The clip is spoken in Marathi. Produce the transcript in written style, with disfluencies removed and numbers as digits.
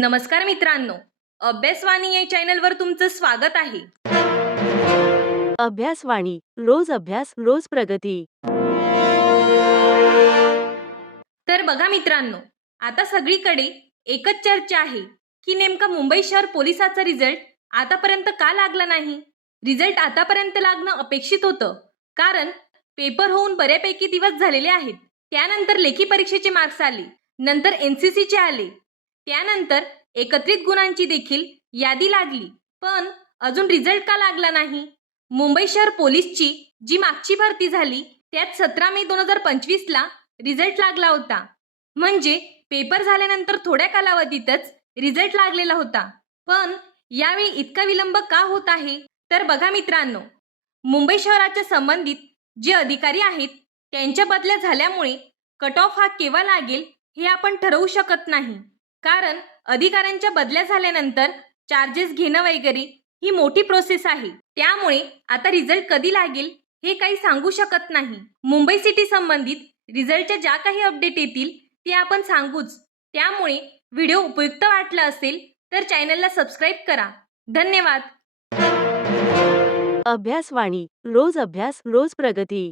नमस्कार मित्रांनो, अभ्यासवाणी या चॅनलवर तुमचं स्वागत आहे. अभ्यासवाणी रोज अभ्यास रोज प्रगती. तर बघा मित्रांनो, आता सगळीकडे एकच चर्चा आहे की नेमका मुंबई शहर पोलिसाचा रिझल्ट आतापर्यंत का लागला नाही. रिझल्ट आतापर्यंत लागणं अपेक्षित होतं, कारण पेपर होऊन बऱ्यापैकी दिवस झालेले आहेत. त्यानंतर लेखी परीक्षेचे मार्क्स आले, नंतर NCCचे आले, त्यानंतर एकत्रित गुणांची देखील यादी लागली, पण अजून रिझल्ट का लागला नाही. मुंबई शहर पोलीसची जी मागची भरती झाली त्यात 17 मे 2025ला रिझल्ट लागला होता. म्हणजे पेपर झाल्यानंतर थोड्या कालावधीतच रिझल्ट लागलेला होता. पण यावेळी इतका विलंब का होत आहे. तर बघा मित्रांनो, मुंबई शहराच्या संबंधित जे अधिकारी आहेत त्यांच्या बदल्या झाल्यामुळे कट ऑफ हा केव्हा लागेल हे आपण ठरवू शकत नाही, कारण अधिकाऱ्यांच्या बदल्या झाल्यानंतर चार्जेस घेणं वगैरे ही मोठी प्रोसेस आहे. त्यामुळे आता रिझल्ट कधी लागेल हे काही सांगू शकत नाही. मुंबई सिटी संबंधित रिझल्टच्या ज्या काही अपडेट येतील ते आपण सांगूच. त्यामुळे व्हिडिओ उपयुक्त वाटला असेल तर चॅनलला सबस्क्राईब करा. धन्यवाद. अभ्यासवाणी रोज अभ्यास रोज प्रगती.